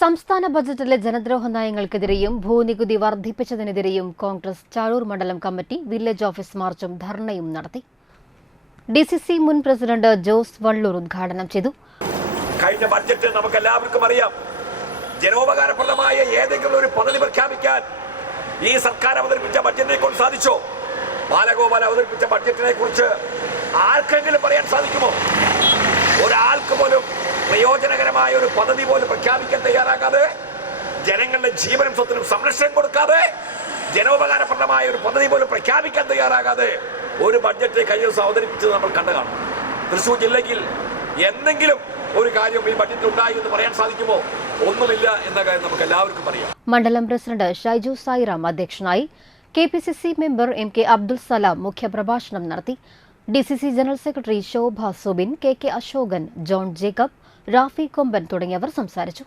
സംസ്ഥാന ബജറ്റിലെ ജനദ്രോഹ നയങ്ങൾക്കെതിരെയും ഭൂനികുതി വർദ്ധിപ്പിച്ചതിനെതിരെയും കോൺഗ്രസ് ചാഴൂർ മണ്ഡലം കമ്മിറ്റി വില്ലേജ് ഓഫീസ് മാർച്ചും ധർണയും നടത്തി. ഡി സി സി മുൻ പ്രസിഡന്റ് ജോസ് വള്ളൂർ ഉദ്ഘാടനം ചെയ്തു. കഴിഞ്ഞ ബഡ്ജറ്റ് നമുക്ക് എല്ലാവർക്കും അറിയാം. ജനോപകാരപ്രദമായ ഏതെങ്കിലും ഒരു പദ്ധതി പ്രഖ്യാപിക്കാൻ ഈ സർക്കാർ അവതരിപ്പിച്ച ബഡ്ജറ്റിനെ കൊണ്ട് സാധിച്ചോ? ബാലഗോപാൽ അവതരിപ്പിച്ച ബഡ്ജറ്റിനെ കുറിച്ച് ആർക്കെങ്കിലും പറയാൻ സാധിക്കുമോ? പ്രയോജനകരമായ ഒരു പദ്ധതി പോലും പ്രഖ്യാപിക്കാൻ തയ്യാറാകാതെ ജനങ്ങളുടെ ജീവനും സ്വത്തിനും സംരക്ഷണം കൊടുക്കാതെ ജനോപകാരപ്രദമായ ഒരു പദ്ധതി പോലും പ്രഖ്യാപിക്കാൻ തയ്യാറാകാതെ ഒരു ബഡ്ജറ്റ് കയ്യിൽ ദിവസം അവതരിപ്പിച്ചത് നമ്മൾ കണ്ടു കാണും തൃശ്ശൂർ ജില്ലയ്ക്ക് എന്തെങ്കിലും ഒരു കാര്യം ഈ ബഡ്ജറ്റിൽ ഉണ്ടായി എന്ന് പറയാൻ സാധിക്കുമോ? ഒന്നുമില്ല എന്ന കാര്യം നമുക്ക് എല്ലാവർക്കും അറിയാം. മണ്ഡലം പ്രസിഡന്റ് ഷൈജു സായിറാം അധ്യക്ഷനായി K P C C member M K Abdul Salam മുഖ്യപ്രഭാഷണം നടത്തി. D C C general secretary Shobha Subin K K Ashokan John Jacob Rafi Komban തുടങ്ങിയവർ സംസാരിച്ചു.